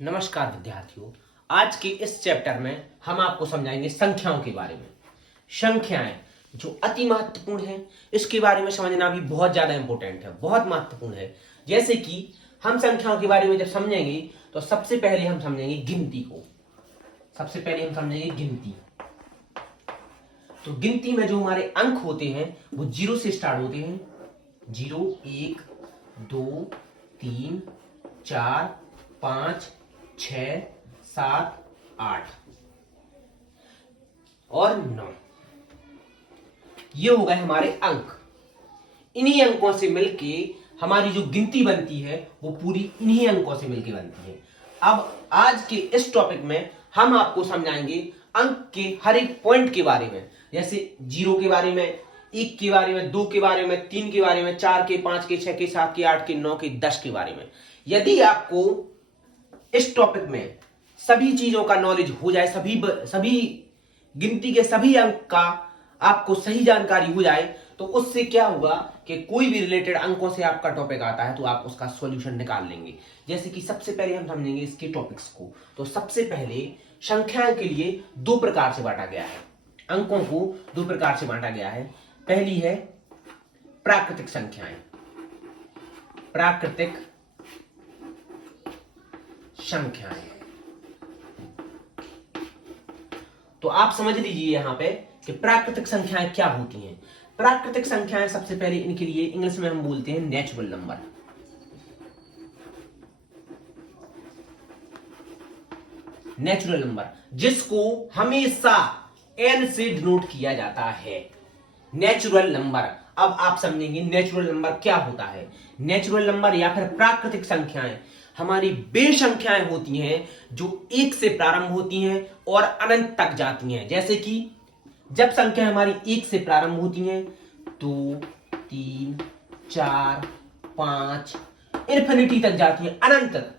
नमस्कार विद्यार्थियों। आज के इस चैप्टर में हम आपको समझाएंगे संख्याओं के बारे में। संख्याएं जो अति महत्वपूर्ण है, इसके बारे में समझना भी बहुत ज्यादा इंपॉर्टेंट है, बहुत महत्वपूर्ण है। जैसे कि हम संख्याओं के बारे में जब समझेंगे तो सबसे पहले हम समझेंगे गिनती को। सबसे पहले हम समझेंगे गिनती। तो गिनती में जो हमारे अंक होते हैं वो 0 से स्टार्ट होते हैं। 0, 1, 2, 3, 4, 5, 6, 7, 8 और 9। ये हो गए हमारे अंक। इन्हीं अंकों से मिलके हमारी जो गिनती बनती है वो पूरी इन्हीं अंकों से मिलके बनती है। अब आज के इस टॉपिक में हम आपको समझाएंगे अंक के हर एक पॉइंट के बारे में, जैसे 0 के बारे में, 1 के बारे में, 2 के बारे में, 3 के बारे में, 4 के, 5 के, 6 के, 7 के, 8 के, 9 के, 10 के बारे में। यदि आपको इस टॉपिक में सभी चीजों का नॉलेज हो जाए, सभी गिनती के सभी अंक का आपको सही जानकारी हो जाए, तो उससे क्या होगा कि कोई भी रिलेटेड अंकों से आपका टॉपिक आता है तो आप उसका सॉल्यूशन निकाल लेंगे। जैसे कि सबसे पहले हम समझेंगे इसके टॉपिक्स को। तो सबसे पहले संख्याओं के लिए 2 प्रकार से बांटा गया है, अंकों को 2 प्रकार से बांटा गया है। पहली है प्राकृतिक संख्याएं। प्राकृतिक संख्याएं, तो आप समझ लीजिए यहां पे कि प्राकृतिक संख्याएं क्या होती हैं। प्राकृतिक संख्याएं सबसे पहले इनके लिए इंग्लिश में हम बोलते हैं नेचुरल नंबर। नेचुरल नंबर जिसको हमेशा n से डिनोट किया जाता है, नेचुरल नंबर। अब आप समझेंगे नेचुरल नंबर क्या होता है। नेचुरल नंबर या फिर प्राकृतिक संख्याएं हमारी वे संख्याएं होती हैं जो 1 से प्रारंभ होती हैं और अनंत तक जाती हैं। जैसे कि जब संख्या हमारी 1 से प्रारंभ होती हैं, 2, 3, 4, 5 इन्फिनिटी तक जाती हैं, अनंत तक,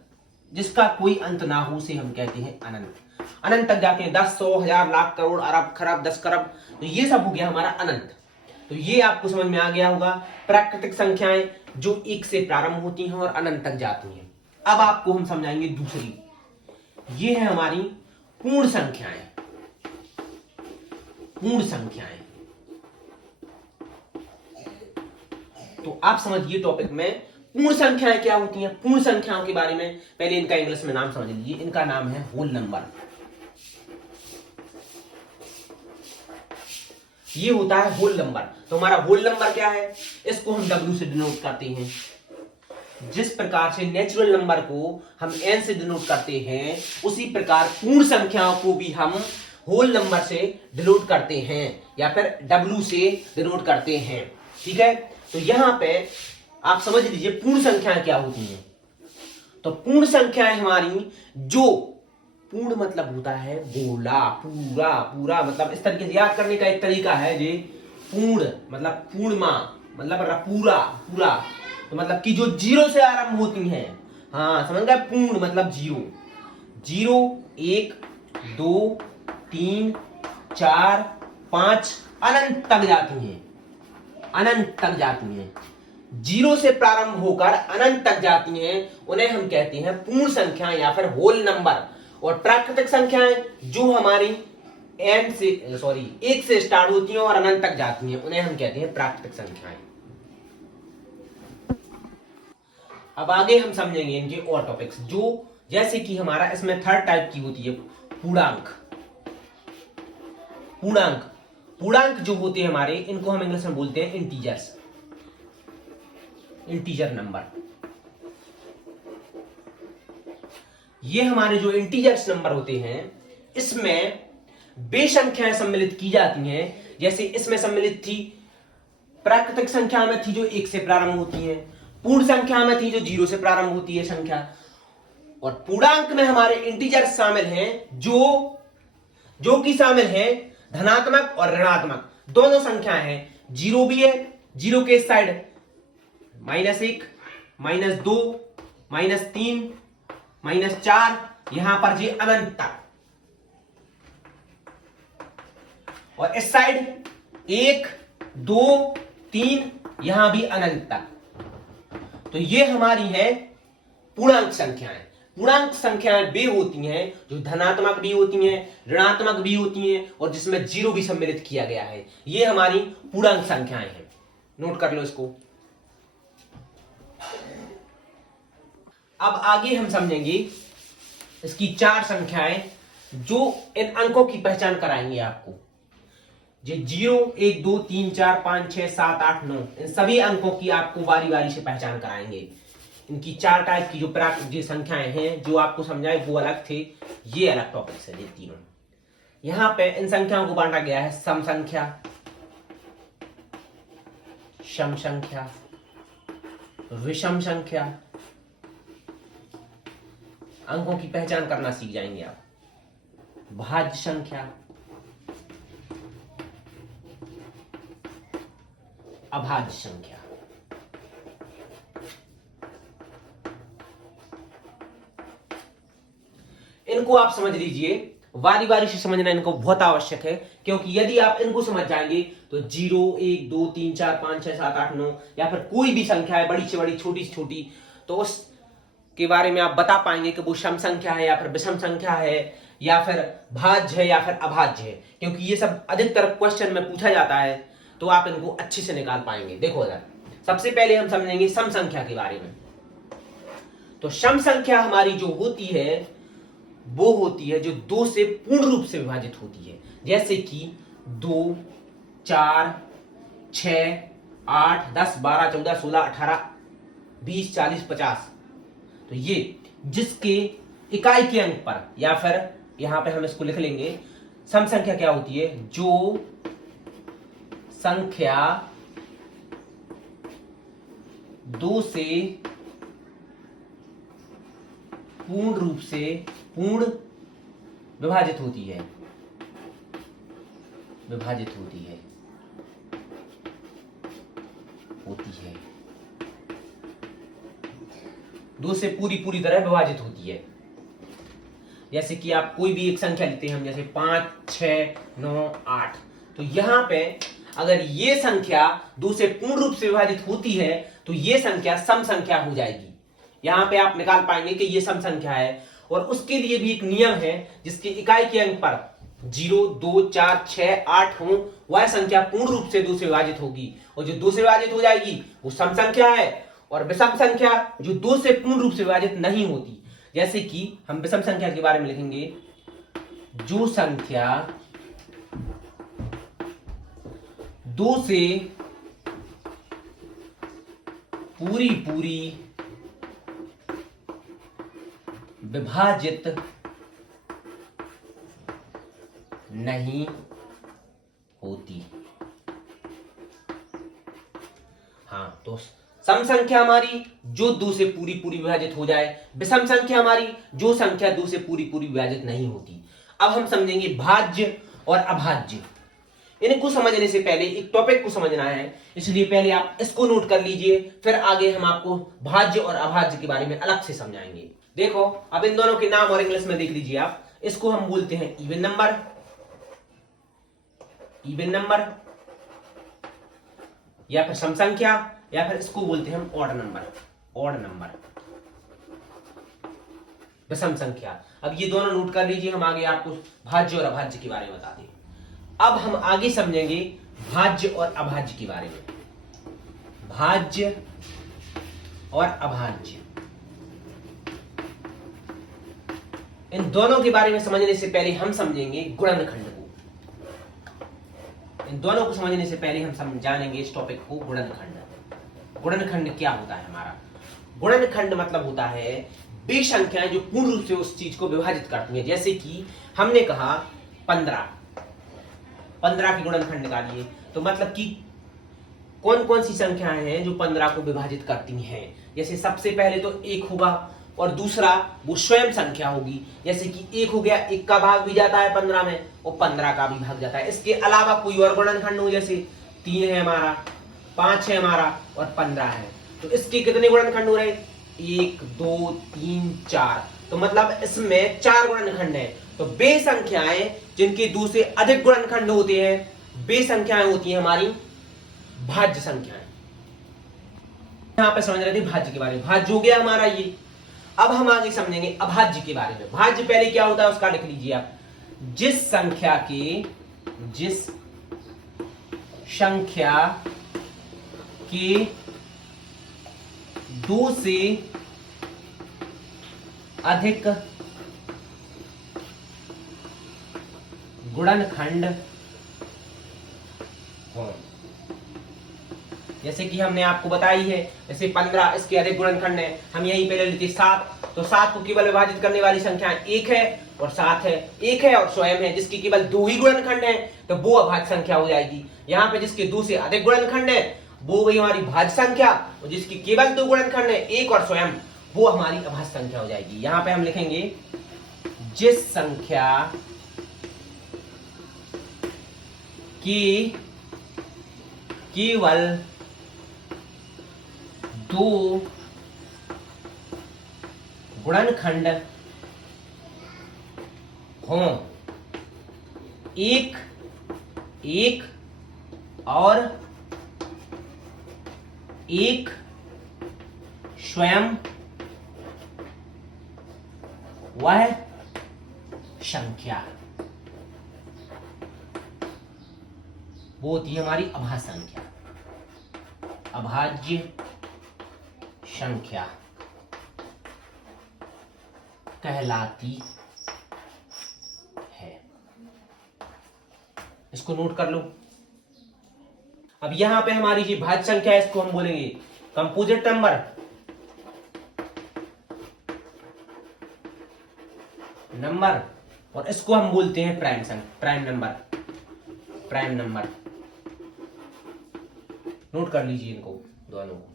जिसका कोई अंत ना हो उसे हम कहते हैं अनंत। अनंत तक जाते हैं, 10, 100, 1000, लाख, करोड़, अरब, खरब, 10 खरब, तो ये सब हो गया हमारा अनंत। तो ये आपको समझ में आ गया होगा, प्राकृतिक संख्याएं जो 1 से प्रारंभ होती हैं और अनंत तक जाती हैं। अब आपको हम समझाएंगे दूसरी, ये है हमारी पूर्ण संख्याएं। पूर्ण संख्याएं, तो आप समझिए टॉपिक में पूर्ण संख्याएं क्या होती हैं। पूर्ण संख्याओं के बारे में पहले इनका इंग्लिश में नाम समझ लीजिए। इनका नाम है होल नंबर। ये होता है होल नंबर। तो हमारा होल नंबर क्या है, इसको हम W से डिनोट करते हैं। जिस प्रकार से नेचुरल नंबर को हम n से डिनोट करते हैं, उसी प्रकार पूर्ण संख्याओं को भी हम होल नंबर से डिनोट करते हैं या फिर W से डिनोट करते हैं। ठीक है, तो यहां पे आप समझ लीजिए पूर्ण संख्याएं क्या होती हैं। तो पूर्ण संख्याएं हमारी जो, पूर्ण मतलब होता है गोला, पूरा पूरा, मतलब इस तरीके से याद करने का एक तरीका है जे पूर्ण मतलब पूर्णमा, मतलब पूरा पूरा, तो मतलब कि जो 0 से आरंभ होती हैं। हाँ समझ गए, पूर्ण मतलब 0, 0, 1, 2, 3, 4, 5 अनंत तक जाती हैं। अनंत तक जाती हैं, 0 से प्रारंभ होकर अनंत तक जाती हैं, उन्हें हम कहते हैं पूर्ण संख्याएं या फिर होल नंबर। और प्राकृतिक संख्याएं जो हमारी 1 से स्टार्ट होती हैं और अनंत तक जाती हैं, उन्हें हम कहते हैं प्राकृतिक संख्याएं। अब आगे हम समझेंगे इनके और टॉपिक्स, जो जैसे कि हमारा इसमें थर्ड टाइप की होती है पूर्णांक। पूर्णांक, पूर्णांक जो होते हैं हमारे, इनको हम इंग्लिश में बोलते हैं इंटीजर्स, इंटीजर नंबर। ये हमारे जो इंटीजर्स नंबर होते हैं, इसमें वे संख्याएं सम्मिलित की जाती हैं। जैसे इसमें सम्मिलित थी, प्राकृतिक संख्या में थी जो 1 से प्रारंभ होती है, पूर्ण संख्या में थी जो 0 से प्रारंभ होती है संख्या, और पूर्णांक में हमारे इंटीजर्स शामिल हैं जो कि शामिल हैं धनात्मक और ऋणात्मक दोनों संख्याएं हैं। 0 भी है, 0 के साइड -1, -2, -3, -4, यहां पर जी अनंत तक, और इस साइड 1, 2, 3, यहां भी अनंत तक। तो ये हमारी है पूर्णांक संख्याएं। पूर्णांक संख्याएं वे होती हैं जो धनात्मक भी होती हैं, ऋणात्मक भी होती हैं और जिसमें जीरो भी सम्मिलित किया गया है। ये हमारी पूर्णांक संख्याएं हैं। नोट कर लो इसको। अब आगे हम समझेंगे इसकी 4 संख्याएं जो इन अंकों की पहचान कराएंगे आपको। ये 0, 1, 2, 3, 4, 5, 6, 7, 8, 9 इन सभी अंकों की आपको बारी बारी से पहचान कराएंगे। इनकी 4 टाइप की जो संख्याएं हैं जो आपको समझाए वो अलग थे, ये अलग टॉपिक से ये तीनों। यहां पे इन संख्याओं को बांटा गया है सम संख्या, सम संख्या, विषम संख्या। अंकों की पहचान करना सीख जाएंगे आप। भाज्य संख्या, अभाज्य संख्या। इनको आप समझ लीजिए, बारी बारी से समझना इनको बहुत आवश्यक है, क्योंकि यदि आप इनको समझ जाएंगे तो 0, 1, 2, 3, 4, 5, 6, 7, 8, 9 या फिर कोई भी संख्या है बड़ी से बड़ी छोटी से छोटी, तो उस के बारे में आप बता पाएंगे कि वो सम संख्या है या फिर विषम संख्या है या फिर भाज्य है या फिर अभाज्य है, क्योंकि ये सब अधिकतर क्वेश्चन में पूछा जाता है, तो आप इनको अच्छे से निकाल पाएंगे। देखो इधर सबसे पहले हम समझेंगे सम संख्या के बारे में। तो सम संख्या हमारी जो होती है वो होती है जो 2 से पूर्ण रूप से विभाजित होती है, जैसे कि 2, 4, 6, 8, 10, 12, 14, 16, 18, 20, 40, 50। तो ये जिसके इकाई के अंक पर, या फिर यहां पे हम इसको लिख लेंगे, सम संख्या क्या होती है, जो संख्या 2 से पूर्ण रूप से विभाजित होती है, विभाजित होती है 2 से पूरी तरह विभाजित होती है। जैसे कि आप कोई भी एक संख्या लेते हैं, हम जैसे 5, 6, 9, 8, तो यहां पे अगर ये संख्या 2 से पूर्ण रूप से विभाजित होती है तो ये संख्या सम संख्या हो जाएगी। यहां पे आप निकाल पाएंगे कि ये सम संख्या है, और उसके लिए भी एक नियम है, जिसके इकाई के अंक पर 0, 2, 4, 6, 8 हो, वह संख्या पूर्ण रूप से 2 से विभाजित होगी, और जो 2 से विभाजित हो जाएगी वो सम संख्या है। और विषम संख्या जो 2 से पूर्ण रूप से विभाजित नहीं होती, जैसे कि हम विषम संख्या के बारे में लिखेंगे, जो संख्या 2 से पूरी विभाजित नहीं होती। हाँ, तो सम संख्या हमारी जो 2 से पूरी विभाजित हो जाए, विषम संख्या हमारी जो संख्या 2 से पूरी विभाजित नहीं होती। अब हम समझेंगे भाज्य और अभाज्य। इनको समझने से पहले एक टॉपिक को समझना है, इसलिए पहले आप इसको नोट कर लीजिए, फिर आगे हम आपको भाज्य और अभाज्य के बारे में अलग से समझाएंगे। देखो अब इन दोनों के नाम और इंग्लिश में देख लीजिए आप। इसको हम बोलते हैं इवन नंबर या फिर सम संख्या, या फिर इसको बोलते हैं हम ऑड नंबर, विषम संख्या। अब ये दोनों नोट कर लीजिए, हम आगे आपको भाज्य और अभाज्य के बारे में बताते हैं। अब हम आगे समझेंगे भाज्य और अभाज्य के बारे में। भाज्य और अभाज्य, इन दोनों के बारे में समझने से पहले हम समझेंगे गुणनखंड को। इन दोनों को समझने से पहले हम जानेंगे इस टॉपिक को, गुणनखंड। गुणनखंड क्या होता है हमारा? गुणनखंड मतलब होता है वे संख्याएं जो पूर्ण रूप से उस चीज को विभाजित करती हैं। जैसे कि हमने कहा 15 की गुणनखंड निकालिए, तो मतलब कि कौन कौन सी संख्याएं हैं जो 15 को विभाजित करती हैं। जैसे सबसे पहले तो 1 होगा, और दूसरा वो स्वयं संख्या होगी। जैसे कि 1 हो गया, 1 का भाग भी जाता है 15 में, और 15 का भी भाग जाता है। इसके अलावा कोई और गुणनखंड हो, जैसे 3 है हमारा, 5 है हमारा, और 15 है, तो इसके कितने गुणनखंड हो रहे? 1, 2, 3, 4। तो मतलब इसमें 4 गुणनखंड है। तो वे संख्याएं जिनके 2 से अधिक गुणनखंड होते हैं, वे संख्याएं होती हैं हमारी भाज्य संख्याएं। यहां पे समझ रहे थे भाज्य के बारे में। भाज्य हो गया हमारा ये। अब हम आगे समझेंगे अभाज्य के बारे में। भाज्य पहले क्या होता है उसका लिख लीजिए आप। जिस संख्या के दो से अधिक गुणनखंड हो। जैसे कि हमने आपको बताई है, जैसे 15 इसके अधिक गुणनखंड है, हम यहीं पे ले लेते 7, तो 7 को केवल विभाजित करने वाली संख्या 1 है और 7 है। 1 है और स्वयं है, जिसके केवल 2 ही गुणनखंड है, तो वो अभाज्य संख्या हो जाएगी। यहाँ पे जिसके 2 से अधिक गुणनखंड है वो गई हमारी भाज्य संख्या, और जिसकी केवल 2 गुणनखंड है 1 और स्वयं, वो हमारी अभाज्य संख्या हो जाएगी। यहाँ पे हम लिखेंगे जिस संख्या की केवल 2 गुणनखंड हों, एक और एक स्वयं, वह संख्या, वो होती है हमारी अभाज्य संख्या। अभाज्य संख्या कहलाती है। इसको नोट कर लो। अब यहां पे हमारी जो भाज्य संख्या है इसको हम बोलेंगे कंपोजिट नंबर, और इसको हम बोलते हैं प्राइम नंबर। नोट कर लीजिए इनको दोनों को।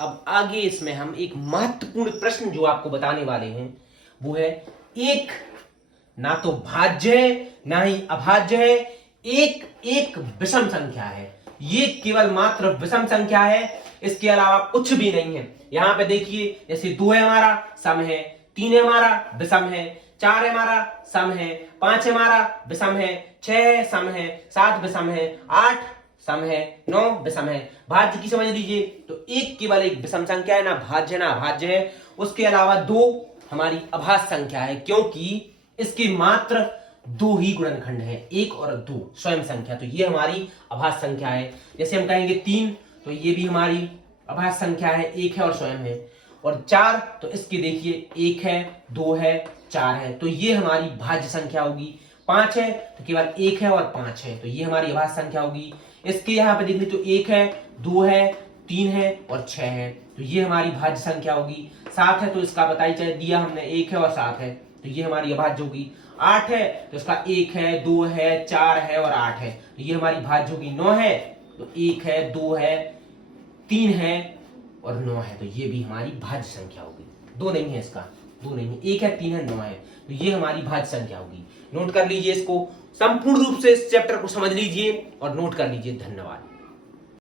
अब आगे इसमें हम एक महत्वपूर्ण प्रश्न जो आपको बताने वाले हैं वो है, एक ना तो भाज्य है ना ही अभाज्य है, एक विषम संख्या है। ये केवल मात्र विषम संख्या है, इसके अलावा कुछ भी नहीं है। यहां पे देखिए, जैसे 2 है हमारा सम है, 3 है हमारा विषम है, 4 है हमारा सम है, 5 है हमारा विषम है, 6 है सम है, 7 विषम है, 8 सम है, 9 विषम है। भाज्य की समझ लीजिए, तो एक केवल एक विषम संख्या है, ना भाज्य ना अभाज्य है। उसके अलावा 2 हमारी अभाज्य संख्या है, क्योंकि इसके मात्र 2 ही गुणनखंड है, 1 और 2 स्वयं संख्या, तो ये हमारी अभाज्य संख्या है। जैसे हम कहेंगे 3, तो ये भी हमारी अभाज्य संख्या है, 1 है और स्वयं है। और 4, तो इसके देखिए 1 है, 2 है, 4 है, तो ये हमारी भाज्य संख्या होगी। 5 है तो केवल 1 है और 5 है, तो ये हमारी अभाज्य संख्या होगी। इसके यहाँ पे देखिए तो 1 है, 2 है, 3 है और 6 है, तो ये हमारी भाज्य संख्या होगी। 7 है तो इसका बताई चाहे दिया हमने, 1 है और 7 है, तो ये हमारी अभाज्य होगी। 8 है तो इसका 1 है, 2 है, 4 है और 8 है, तो ये हमारी भाज्य होगी। 9 है तो 1 है, 2 है, 3 है और 9 है, तो ये भी हमारी भाज्य संख्या होगी। 2 नहीं है, इसका 2 नहीं है, 1 है, 3 है, 9 है, तो ये हमारी भाज्य संख्या होगी। नोट कर लीजिए इसको, संपूर्ण रूप से इस चैप्टर को समझ लीजिए और नोट कर लीजिए। धन्यवाद।